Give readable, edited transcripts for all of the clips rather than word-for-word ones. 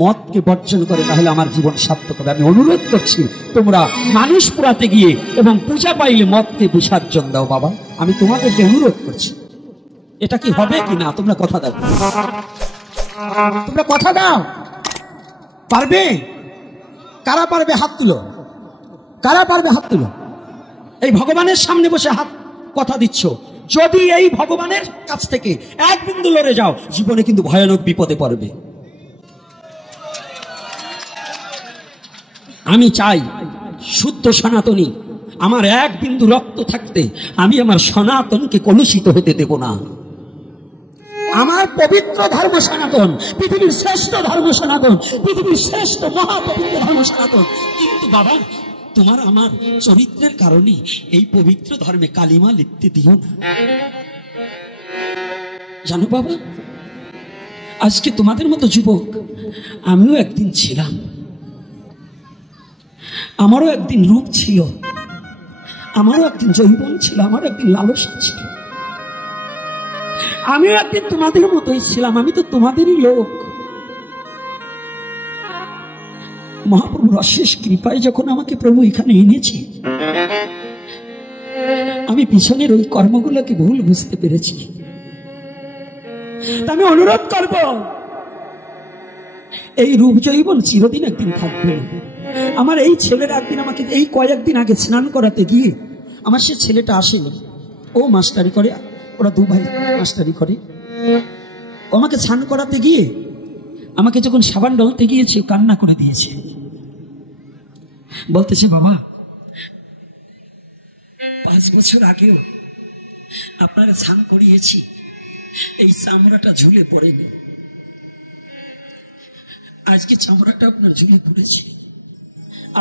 মদকে বর্জন করে, তাহলে আমার জীবন সার্থক হবে। আমি অনুরোধ করছি, তোমরা মানুষ পোড়াতে গিয়ে এবং পূজা পাইলে মদকে বিসর্জন দাও বাবা। আমি তোমাদেরকে অনুরোধ করছি, এটা কি হবে কি না তোমরা কথা দাও, তোমরা কথা দাও। পারবে? কারা পারবে হাত তুলো, কারা পারবে হাত তুলো। এই ভগবানের সামনে বসে হাত কথা দিচ্ছ, যদি এই ভগবানের কাছ থেকে এক বিন্দু লড়ে যাও, জীবনে কিন্তু ভয়ানক বিপদে পড়বে। আমি চাই শুদ্ধ সনাতনী, আমার এক বিন্দু রক্ত থাকতে আমি আমার সনাতনকে কলুষিত হতে দেব না। আমার পবিত্র ধর্ম সনাতন, পৃথিবীর শ্রেষ্ঠ ধর্ম সনাতন, পৃথিবীর শ্রেষ্ঠ মহাপবিত্র ধর্ম সনাতন। কিন্তু বাবা, তোমার আমার চরিত্রের কারণে এই পবিত্র ধর্মে কালিমা লিখতে দিও না। জানো বাবা, আজকে তোমাদের মতো যুবক আমিও একদিন ছিলাম, আমারও একদিন রূপ ছিল, আমারও একদিন যৌবন ছিল, আমারও একদিন লালসা ছিল, আমিও একদিন তোমাদের মতোই ছিলাম। আমি তো তোমাদেরই লোক। মহাপ্রভুর অশেষ কৃপায় যখন আমাকে প্রভু এখানে এনেছি, আমি পিছনের ওই কর্মগুলোকে ভুল বুঝতে পেরেছি। আমি অনুরোধ করব, এই রূপ যৌবন চিরদিন একদিন থাকবে। আমার এই ছেলেরা একদিন আমাকে এই কয়েকদিন আগে স্নান করাতে গিয়ে, আমার সে ছেলেটা আসেনি, ও মাস্টারি করে, ওরা দু ভাই মাস্টারি করে, ও আমাকে স্নান করাতে গিয়ে আমাকে যখন সাবান ডলতে গিয়েছে কান্না করে দিয়েছে, বলতেছে বাবা 5 বছর আগেও আপনারা স্নান করিয়েছি, এই চামড়াটা ঝুলে পড়েনি, আজকে চামড়াটা আপনার ঝুলে পড়েছে।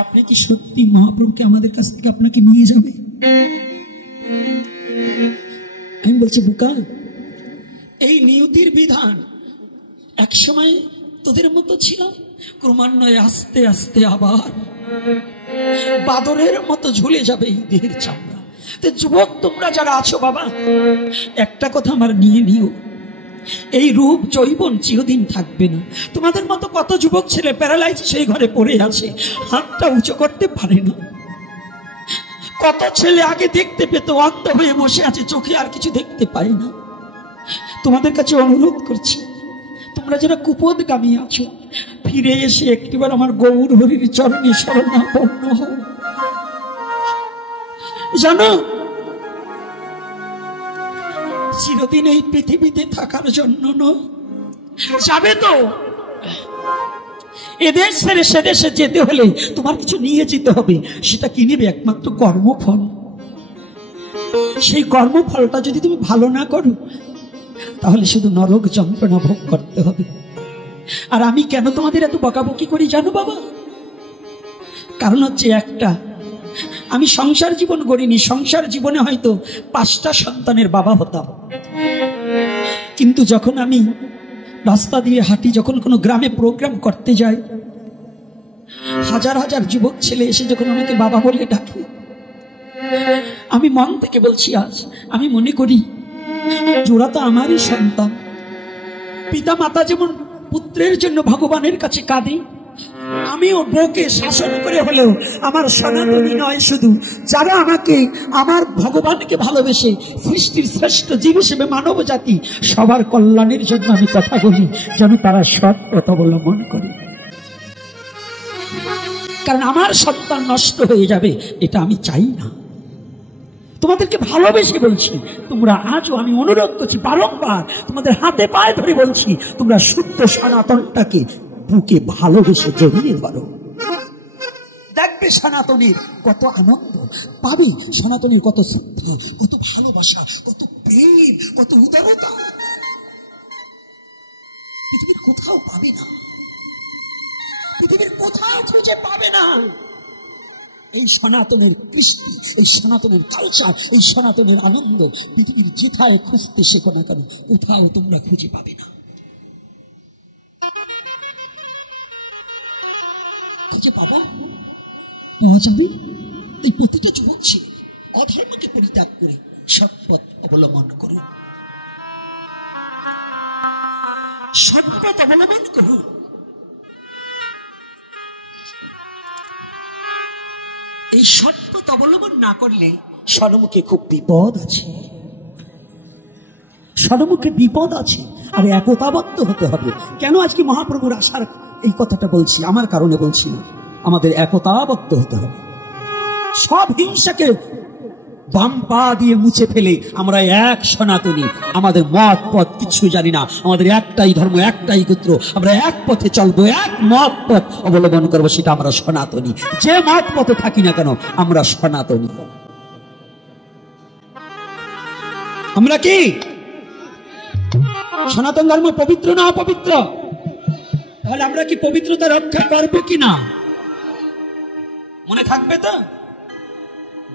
আপনি কি সত্যি মহাপ্রভুকে আমাদের কাছ থেকে আপনাকে নিয়ে যাবে? আমি বলছি বুকা, এই নিয়তির বিধান, এক সময় তোদের মতো ছিলাম, ক্রমান্বয়ে আস্তে আস্তে আবার বাদরের মতো ঝুলে যাবে এই দেহের চামড়া। যুবক তোমরা যারা আছো বাবা, একটা কথা আমার নিয়ে নিও, এই রূপ যৌবন চিরদিন থাকবে না। তোমাদের মতো কত যুবক ছেলে প্যারালাইজ সেই ঘরে পড়ে আছে, হাতটা উঁচু করতে পারে না। কত ছেলে আগে দেখতে পেত, অন্ধ হয়ে বসে আছে, চোখে আর কিছু দেখতে পায় না। তোমাদের কাছে অনুরোধ করছি, তোমরা যারা কুপদগামী আছো, ফিরে এসে একটিবার আমার গৌর হরির চরণে শরণাপন্ন হও। জানো, চিরদিন এই পৃথিবীতে থাকার জন্য নয়, যাবে তো এদেশ ছেড়ে সে দেশে যেতে হলে তোমার কিছু নিয়ে যেতে হবে। সেটা কি নেবে? একমাত্র কর্মফল। সেই কর্মফলটা যদি তুমি ভালো না করো, তাহলে শুধু নরক যন্ত্রণা ভোগ করতে হবে। আর আমি কেন তোমাদের এত বকাবকি করি জানো বাবা? কারণ হচ্ছে একটা, আমি সংসার জীবন গড়িনি। সংসার জীবনে হয়তো 5টা সন্তানের বাবা হতাম, কিন্তু যখন আমি রাস্তা দিয়ে হাঁটি, যখন কোনো গ্রামে প্রোগ্রাম করতে যাই, হাজার হাজার যুবক ছেলে এসে যখন আমাকে বাবা বলে ডাকে, আমি মন থেকে বলছি, আজ আমি মনে করি ওরা তো আমারই সন্তান। পিতা মাতা যেমন পুত্রের জন্য ভগবানের কাছে কাঁদে, আমিও বউকে শাসন করে হলেও আমার সনাতনী নয় শুধু, যারা আমাকে আমার ভগবানকে ভালোবেসে সৃষ্টির শ্রেষ্ঠ জীব হিসেবে মানব জাতি সবার কল্যাণের জন্য আমি কথা বলি, যেন তারা সৎ পথ অবলম্বন করে। কারণ আমার সন্তান নষ্ট হয়ে যাবে, এটা আমি চাই না। তোমাদেরকে ভালোবেসে বলছি, তোমরা আজও আমি অনুরোধ করছি, বারংবার তোমাদের হাতে পায়ে ধরে বলছি, তোমরা শুদ্ধ সনাতনটাকে বুকে ভালোবেসে জড়িয়ে ধরো। দেখবে সনাতনীর কত আনন্দ পাবে, সনাতনীর কত শ্রদ্ধা, কত ভালোবাসা, কত প্রেম, কত উদারতা পৃথিবীর কোথাও পাবে না, পৃথিবীর কোথাও খুঁজে পাবে না। এই সনাতনের কৃষ্টি, এই সনাতনের কালচার, এই সনাতনের আনন্দ পৃথিবীর যেথায় খুঁজতে শেখো না কেন, কোথাও তোমরা খুঁজে পাবে না। খুঁজে পাবো যাবে এই প্রতিটা যুবক ছিল অধর্মকে পরিত্যাগ করে সৎপথ অবলম্বন করো, সৎপথ অবলম্বন করো। এই সৎপথ অবলম্বন না করলে সন্মুখে খুব বিপদ আছে, সন্মুখে বিপদ আছে। আর একতাবদ্ধ হতে হবে। কেন আজকে মহাপ্রভুর আসার এই কথাটা বলছি? আমার কারণে বলছি না, আমাদের একতাবদ্ধ হতে হবে। সব হিংসাকে বাম পা দিয়ে মুছে ফেলে আমরা এক সনাতনী, আমাদের মত পথ কিছু জানি না, আমাদের একটাই ধর্ম, একটাই গোত্র, আমরা এক পথে চলবো, এক মত পথ অবলম্বন করবো, সেটা আমরা সনাতনী। যে মত পথে থাকি না কেন আমরা সনাতনী। আমরা কি সনাতন ধর্ম পবিত্র না অপবিত্র? তাহলে আমরা কি পবিত্রতা রক্ষা করবো কিনা মনে থাকবে তো?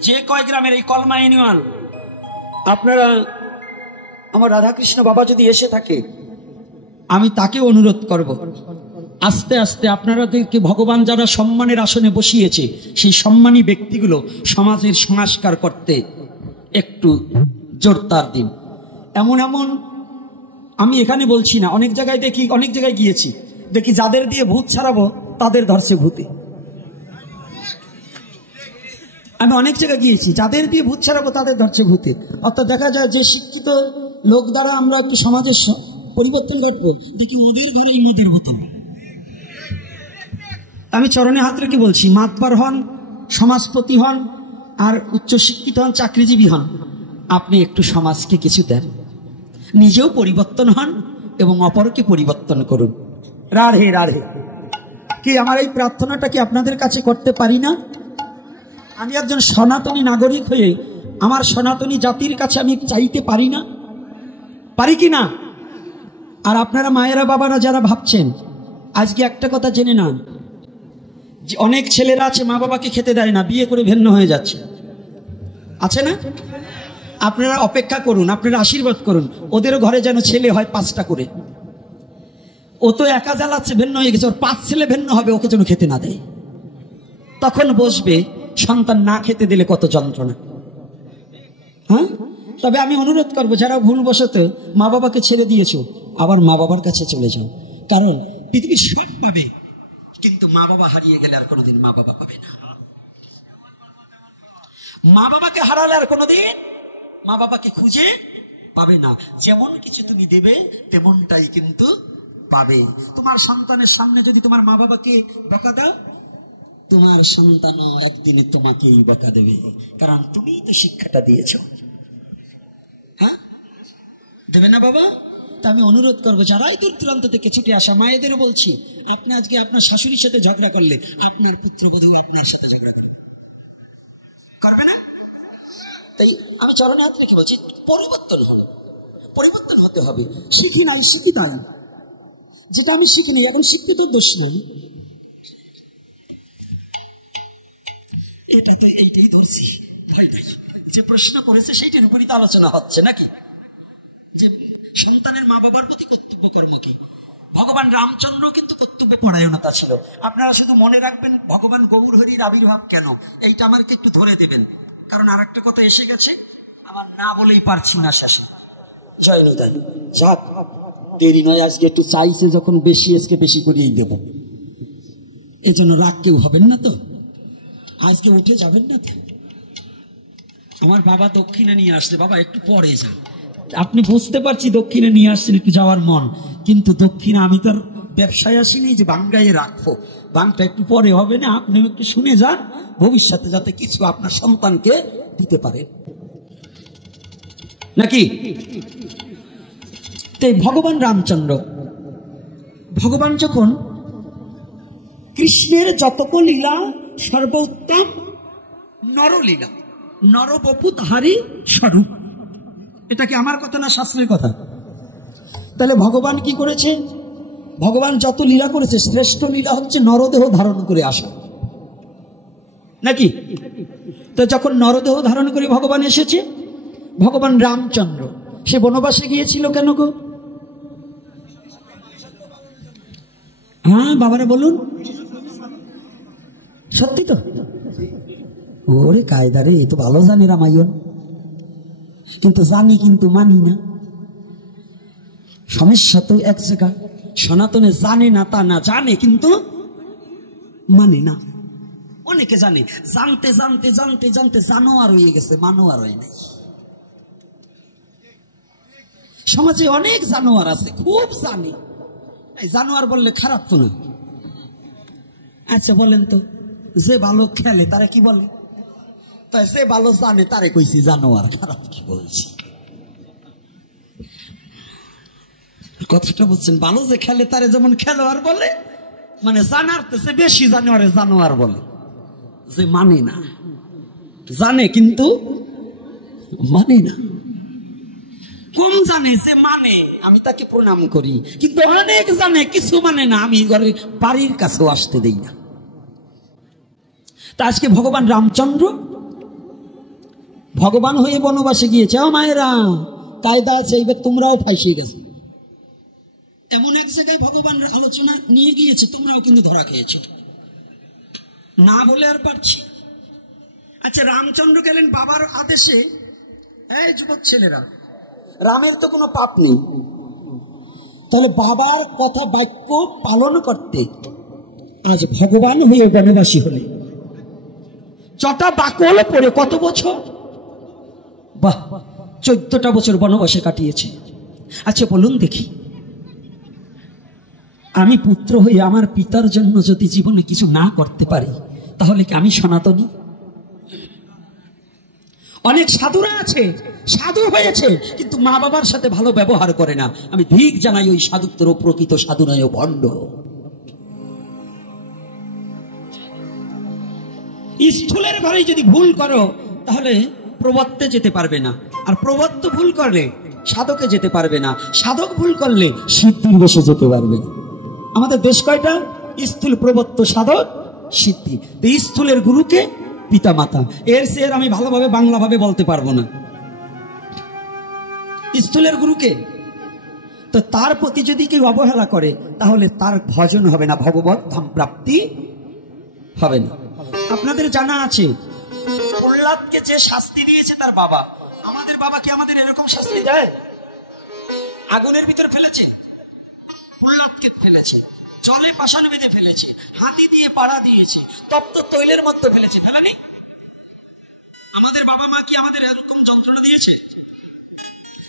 যে কয় গ্রামের এই কলমা ইউনিয়ন, আপনারা আমার রাধাকৃষ্ণ বাবা যদি এসে থাকে, আমি তাকে অনুরোধ করব, আস্তে আস্তে আপনাদেরকে ভগবান যারা সম্মানের আসনে বসিয়েছে, সেই সম্মানী ব্যক্তিগুলো সমাজের সংস্কার করতে একটু জোরদার দিন। এমন এমন আমি এখানে বলছি না, অনেক জায়গায় দেখি, অনেক জায়গায় গিয়েছি, দেখি যাদের দিয়ে ভূত ছাড়াবো তাদের ধরছে ভূতে। আমি অনেক জায়গায় গিয়েছি, যাদের দিয়ে ভূত ছাড়াবো তাদের ধরছে ভূতে। অর্থাৎ দেখা যায় যে শিক্ষিত লোক দ্বারা আমরা একটু সমাজের পরিবর্তন ঘটবো, দেখি নদীর ঘরে নদীর হতো। আমি চরণে হাত রেখে বলছি, মাতবার হন, সমাজপতি হন, আর উচ্চশিক্ষিত হন, চাকরিজীবী হন, আপনি একটু সমাজকে কিছু দেন, নিজেও পরিবর্তন হন এবং অপরকে পরিবর্তন করুন। রাধে রাধে। কি আমার এই প্রার্থনাটা কি আপনাদের কাছে করতে পারি না? আমি একজন সনাতনী নাগরিক হয়ে আমার সনাতনী জাতির কাছে আমি চাইতে পারি না? পারি কি না? আর আপনারা মায়েরা বাবারা যারা ভাবছেন, আজকে একটা কথা জেনে নেন, যে অনেক ছেলেরা আছে মা বাবাকে খেতে দেয় না, বিয়ে করে ভিন্ন হয়ে যাচ্ছে, আছে না? আপনারা অপেক্ষা করুন, আপনারা আশীর্বাদ করুন, ওদেরও ঘরে যেন ছেলে হয় 5টা করে। ও তো একা জ্বালাচ্ছে, ভিন্ন হয়ে গেছে, ওর 5 ছেলে ভিন্ন হবে, ওকে যেন খেতে না দেয়। তখন বসবে সন্তান না খেতে দিলে কত যন্ত্রণা। হ্যাঁ, তবে আমি অনুরোধ করবো, যারা ভুলবশত মা বাবাকে ছেড়ে দিয়েছো, আবার মা বাবার কাছে চলে যান। কারণ পৃথিবীর সব পাবে, কিন্তু মা বাবা হারিয়ে গেলে আর কোনোদিন মা বাবা পাবে না। মা বাবাকে হারালে আর কোনোদিন মা বাবাকে খুঁজে পাবে না। যেমন কিছু তুমি দেবে তেমনটাই কিন্তু পাবে। তোমার সন্তানের সামনে যদি তোমার মা বাবাকে বকা দাও, তোমার সন্তানও একদিনে তোমাকেই বকা দেবে, কারণ তুমি তো শিক্ষাটা দিয়েছ। হ্যাঁ, দেবে না বাবা? তা আমি অনুরোধ করবো, যারাই দূর দূরান্ত থেকে ছুটে আসা মায়েদেরও বলছি, আপনি আজকে আপনার শাশুড়ির সাথে ঝগড়া করলে আপনার পুত্রবধূ আপনার সাথে ঝগড়া করবে না? তাই আমি চরণে হাত রেখে বলছি, পরিবর্তন হবে, পরিবর্তন হতে হবে। শিখি নাই, শিখি তাই, যেটা আমি শিখিনি এখন শিখতে তো দোষ নাই। এটা তো এইটাই ধরছি, ভয় নাই। যে প্রশ্ন করেছে সেইটার উপরই তো আলোচনা হচ্ছে নাকি, যে সন্তানের মা বাবার প্রতি কর্তব্য কর্ম কি। ভগবান রামচন্দ্র কিন্তু কর্তব্য পরায়ণতা ছিল। আপনারা শুধু মনে রাখবেন ভগবান গৌর হরির আবির্ভাব কেন, এইটা আমাকে একটু ধরে দেবেন, কারণ আর একটা কথা এসে গেছে, আমার না বলেই পারছি না শেষে। জয় নিতাই। যাক, দেরি নয়, আজকে একটু চাইছে যখন বেশি, আজকে বেশি করিয়েই দেব। এই জন্য রাগ কেউ হবেন না তো, আজকে উঠে যাবেন না তো। আমার বাবা দক্ষিণে নিয়ে আসছে, বাবা একটু পরে যান। আপনি বুঝতে পারছি দক্ষিণে নিয়ে আসছেন, একটু যাওয়ার মন, কিন্তু দক্ষিণে আমি তো আর ব্যবসায় আসিনি যে বাংলায় রাখবো, বাংটা একটু পরে হবে না। আপনি একটু শুনে যান, ভবিষ্যতে যাতে কিছু আপনার সন্তানকে দিতে পারে নাকি। তাই ভগবান রামচন্দ্র, ভগবান যখন কৃষ্ণের যতক লীলা সর্বোত্তম নরলীলা, নরবপু তাহারি স্বরূপ। এটা কি আমার কথা না শাস্ত্রের কথা? তাহলে ভগবান কি করেছে? ভগবান যত লীলা করেছে, শ্রেষ্ঠ লীলা হচ্ছে নরদেহ ধারণ করে আসা নাকি। তো যখন নরদেহ ধারণ করে ভগবান এসেছে, ভগবান রামচন্দ্র সে বনবাসে গিয়েছিল কেন গো? হ্যাঁ বাবারা বলুন, সত্যি তো? ওরে কায়দারে, এ তো ভালো জানে রামায়ণ, কিন্তু জানি কিন্তু মানি না। সমস্যা তো এক জায়গা, সনাতনে জানে না তা না, জানে কিন্তু মানে না। অনেকে জানে, জানতে জানতে জানতে জানতে জানোয়ার হয়ে গেছে, মানোয়ার হয় নাই। সমাজে অনেক জানোয়ার আছে, খুব জানে। এই জানোয়ার বললে খারাপ তো না। আচ্ছা বলেন তো, যে ভালো খেলে তারা কি বলে? তাই যে ভালো জানে তারে কইছি জানোয়ার, খারাপ কি বলছি? কথাটা বুঝছেন? ভালো যে খেলে তারে যেমন খেলোয়াড় বলে, মানে জানার সে বেশি জানোয়ারে জানোয়ার বলে। যে মানে না, জানে কিন্তু মানে না, কম জানে যে মানে, আমি তাকে প্রণাম করি। কিন্তু অনেক জানে, কিছু মানে না, আমি ঘরে বাড়ির কাছেও আসতে দেই না। তা আজকে ভগবান রামচন্দ্র ভগবান হয়ে বনবাসে গিয়েছে। ও মায়েরা, কায়দা আছে, এইবার তোমরাও ফাঁসিয়ে গেছে। এমন এক জায়গায় ভগবান আলোচনা নিয়ে গিয়েছে, তোমরাও কিন্তু ধরা খেয়েছো, না বলে আর পারছি। আচ্ছা, রামচন্দ্র গেলেন বাবার আদেশে। এই যুবক ছেলেরা, রামের তো কোনো পাপ নেই, তাহলে বাবার কথা বাক্য পালন করতে আজ ভগবান হয়ে বনবাসী হলে চটা বাকল পড়ে কত বছর? বাহ, 14টা বছর বনবাসে কাটিয়েছে। আচ্ছা বলুন দেখি, আমি পুত্র হয়ে আমার পিতার জন্য যদি জীবনে কিছু না করতে পারি, তাহলে কি আমি সনাতনী? অনেক সাধুরা আছে, সাধু হয়েছে, কিন্তু মা বাবার সাথে ভালো ব্যবহার করে না। আমি ধিক জানাই ওই সাধুত্বের প্রকৃত সাধু নয়, ভণ্ড। স্থূলের ঘরে যদি ভুল করো, তাহলে প্রবত্তে যেতে পারবে না, আর প্রবত্ত ভুল করলে সাধকে যেতে পারবে না, সাধক ভুল করলে সিদ্ধির বসে যেতে পারবে না। আমাদের দেশ কয়টা? স্থূল, প্রবত্ত, সাধক, সিদ্ধি। স্থূলের গুরুকে পিতা মাতা, এর চেয়ে আমি ভালোভাবে বাংলা ভাবে বলতে পারবো না। স্থূলের গুরুকে, তো তার প্রতি যদি কেউ অবহেলা করে, তাহলে তার ভজন হবে না, ভগবত ধাম প্রাপ্তি হবে না। আপনাদের জানা আছে প্রহ্লাদকে যে শাস্তি দিয়েছে তার বাবা। আমাদের বাবাকে আমাদের এরকম শাস্তি দেয়? আগুনের ভিতর ফেলেছে, প্রহ্লাদকে ফেলেছে, জলে পাষাণ বেঁধে ফেলেছে, হাতি দিয়ে পাড়া দিয়েছে, তপ্ত তৈলের মধ্যে ফেলেছে, ফেলেনি? আমাদের বাবা মা কি আমাদের এরকম যন্ত্রণা দিয়েছে?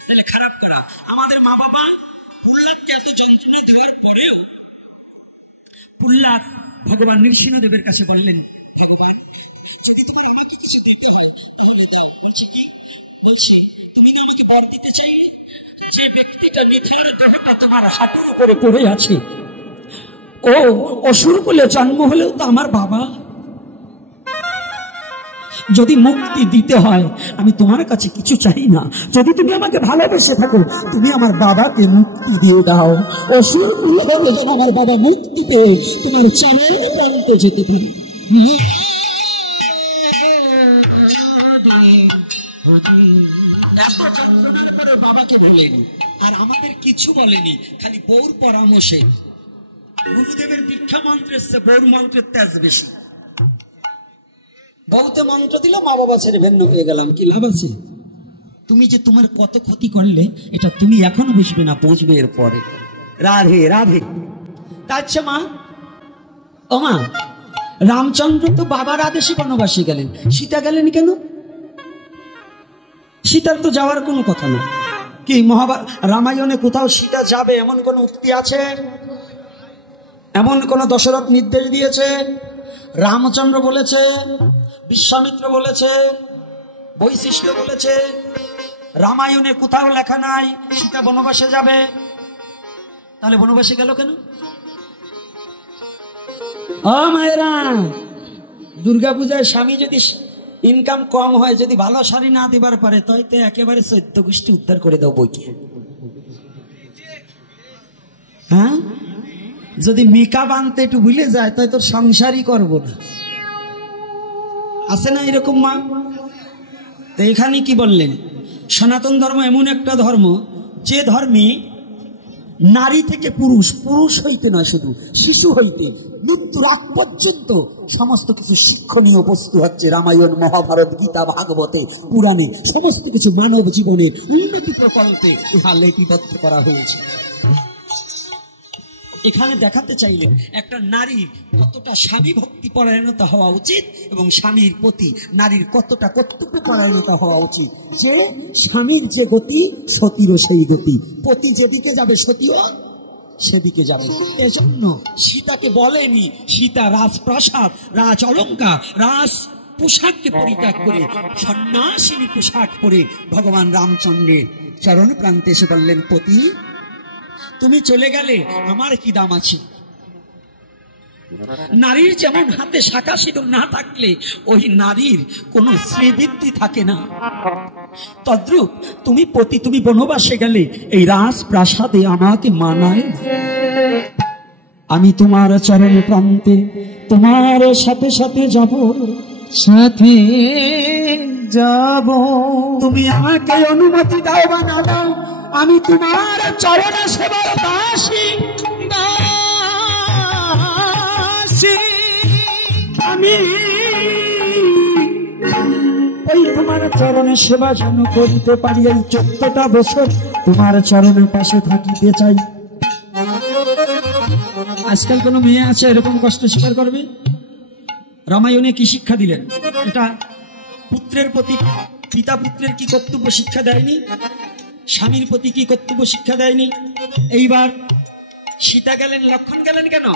তাহলে খারাপ করা। আমাদের মা বাবা প্রহ্লাদকে এত যন্ত্রণা দেওয়ার পরেও প্রহ্লাদ ভগবান নৃসিংহদেবের কাছে বললেন, যদি তোমার আমাকে কিছু দিতে হয়, তাহলে বলছে কি? বলছি তুমি কি আমাকে বর দিতে চাইলে? যে ব্যক্তিটা নিথার দেহটা তোমার হাতের উপরে পড়ে আছে, ও অসুর কুলে জন্ম হলেও তো আমার বাবা। যদি মুক্তি দিতে হয়, আমি তোমার কাছে কিছু চাই না। যদি তুমি আমাকে ভালোবেসে থাকো, তুমি আমার বাবাকে মুক্তি দিয়ে দাও। অসুর কুলে হলে যেন আমার বাবা মুক্তি পেয়ে তোমার চরণ প্রান্তে যেতে পারে। এত যন্ত্রণার পরে বাবাকে বলেনি, আর আমাদের কিছু বলেনি, খালি বউর পরামর্শে। গুরুদেবের দীক্ষা মন্ত্রের চেয়ে বউর মন্ত্রের তেজ বেশি। বউতে মন্ত্র দিল, মা বাবা ছেড়ে ভিন্ন হয়ে গেলাম, কি লাভ আছে? তুমি যে তোমার কত ক্ষতি করলে, এটা তুমি এখনো বুঝবে না, বুঝবে এর পরে। রাধে রাধে। আচ্ছা মা, ও মা, রামচন্দ্র তো বাবার আদেশে বনবাসে গেলেন, সীতা গেলেন কেন? সীতার তো যাওয়ার কোনো কথা না। কি রামায়ণে কোথাও সীতা যাবে এমন কোন উক্তি আছে? এমন কোন দশরথ নির্দেশ দিয়েছে? রামচন্দ্র বলেছে, বিশ্বামিত্র বলেছে, বৈশিষ্ট্য বলেছে, রামায়ণে কোথাও লেখা নাই সীতা বনবাসে যাবে। তাহলে বনবাসে গেল কেন? ও মায়েরা, দুর্গাপূজায় স্বামী যদি ইনকাম কম হয়, যদি ভালো শাড়ি না দিবার পারে, তাই তো একেবারে 14 গোষ্ঠী উদ্ধার করে দাও বইকে। হ্যাঁ, যদি মেকআপ আনতে একটু ভুলে যায়, তাই তোর সংসারই করবো না। আছে না এরকম মা? তো এখানে কি বললেন? সনাতন ধর্ম এমন একটা ধর্ম, যে ধর্মে নারী থেকে পুরুষ, পুরুষ হইতে নয়, শুধু শিশু হইতে মৃত্যুর আগ পর্যন্ত সমস্ত কিছু শিক্ষণীয় বস্তু হচ্ছে রামায়ণ, মহাভারত, গীতা, ভাগবতে, পুরাণে, সমস্ত কিছু মানব জীবনের উন্নতি প্রকল্পে ইহা লিপিবদ্ধ করা হয়েছে। এখানে দেখাতে চাইলেন একটা নারীর কতটা স্বামী ভক্তি পরায়ণতা হওয়া উচিত এবং স্বামীর প্রতি নারীর কতটা কর্তব্য পরায়ণতা হওয়া উচিত। যে স্বামীর যে গতি সতীরও সেই গতি, পতি যেদিকে যাবে সতীও সেদিকে যাবে। এজন্য সীতাকে বলেনি সীতা রাজপ্রাসাদ, রাজ অলঙ্কার, রাজ পোশাককে পরিত্যাগ করে সন্ন্যাসিনী পোশাক পরে ভগবান রামচন্দ্রের চরণ প্রান্তে এসে বললেন, পতি তুমি চলে গেলে আমার কি দাম আছে? নারীর যেমন হাতে শাঁখা সিঁদুর না থাকলে ওই নারীর কোনো শ্রীবৃত্তি থাকে না, তদ্রূপ তুমি পতি, তুমি বনবাসে গেলে এই রাজপ্রাসাদে আমাকে মানায়। আমি তোমার চরণ প্রান্তে তোমার সাথে সাথে যাব, সাথে যাব। তুমি আমাকে অনুমতি দাও বা না দাও, আমি তোমার চরণ সেবার দাসী, আমি ওই তোমার চরণের সেবা যেন করিতে পারি। এই 14টা বছর তোমার চরণের পাশে থাকিতে চাই। আজকাল কোন মেয়ে আছে এরকম কষ্ট স্বীকার করবে? রামায়ণে কি শিক্ষা দিলেন? এটা পুত্রের প্রতি পিতা পুত্রের কি কর্তব্য শিক্ষা দেয়নি? স্বামীর প্রতি কি কর্তব্য শিক্ষা দেয়নি? এইবার সীতা গেলেন, লক্ষণ গেলেন কেন?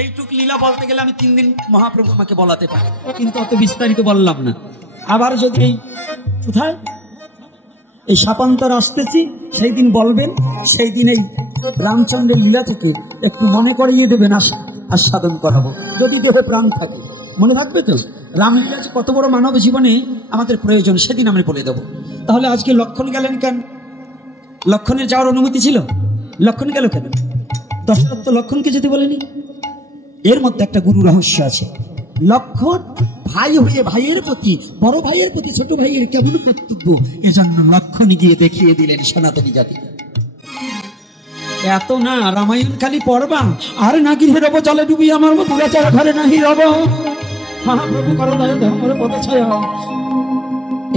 এইটুক লীলা বলতে গেলে আমি 3 দিন মহাপ্রভু আমাকে বলাতে পারি, কিন্তু অত বিস্তারিত বললাম না। আবার যদি এই কোথায় এই শাপান্তর আসতেছি সেই দিন বলবেন, সেই দিন এই রামচন্দ্রের লীলা থেকে একটু মনে করিয়ে দেবেন, আস্বাদন করাবো যদি দেহে প্রাণ থাকে। মনে থাকবে তো রামলীলা যে কত বড় মানব জীবনে আমাদের প্রয়োজন, সেদিন আমি বলে দেবো। তাহলে আজকে লক্ষণ গেলেন কেন? লক্ষণের যাওয়ার অনুমতি ছিল, লক্ষণ গেল কেন? দশরথ তো লক্ষণকে যেতে বলেনি। এর মধ্যে একটা গুরু রহস্য আছে। লক্ষণ ভাই হয়ে ভাইয়ের প্রতি, বড় ভাইয়ের প্রতি ছোট ভাইয়ের কেমন কর্তব্য, এজন্য লক্ষণ গিয়ে দেখিয়ে দিলেন সনাতনী জাতিকে। এত না রামায়ণ খালি পড়বা আর না গৃহে রব জলে ডুবি আমার দুরাচার ঘরে নাহি রব, মহাপ্রভু করো দয়া ধর্মের পথ ছায়া,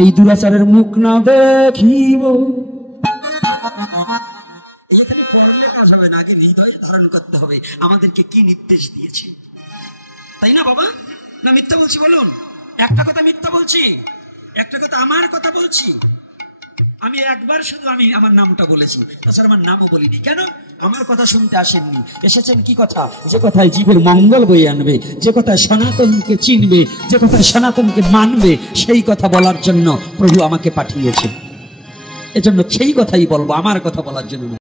এই দুরাচারের মুখ না দেখিব। এখানে পড়লে কাজ হবে না, আগে হৃদয়ে ধারণ করতে হবে আমাদেরকে কি নির্দেশ দিয়েছে, তাই না বাবা? না মিথ্যা বলছি বলুন? একটা কথা মিথ্যা বলছি, একটা কথা আমার কথা বলছি। আমি একবার শুধু আমি আমার নামটা বলেছি, তাছাড়া আমার নামও বলিনি। কেন? আমার কথা শুনতে আসেননি, এসেছেন কি কথা? যে কথায় জীবের মঙ্গল বয়ে আনবে, যে কথায় সনাতনকে চিনবে, যে কথায় সনাতনকে মানবে, সেই কথা বলার জন্য প্রভু আমাকে পাঠিয়েছে। এজন্য সেই কথাই বলবো, আমার কথা বলার জন্য না।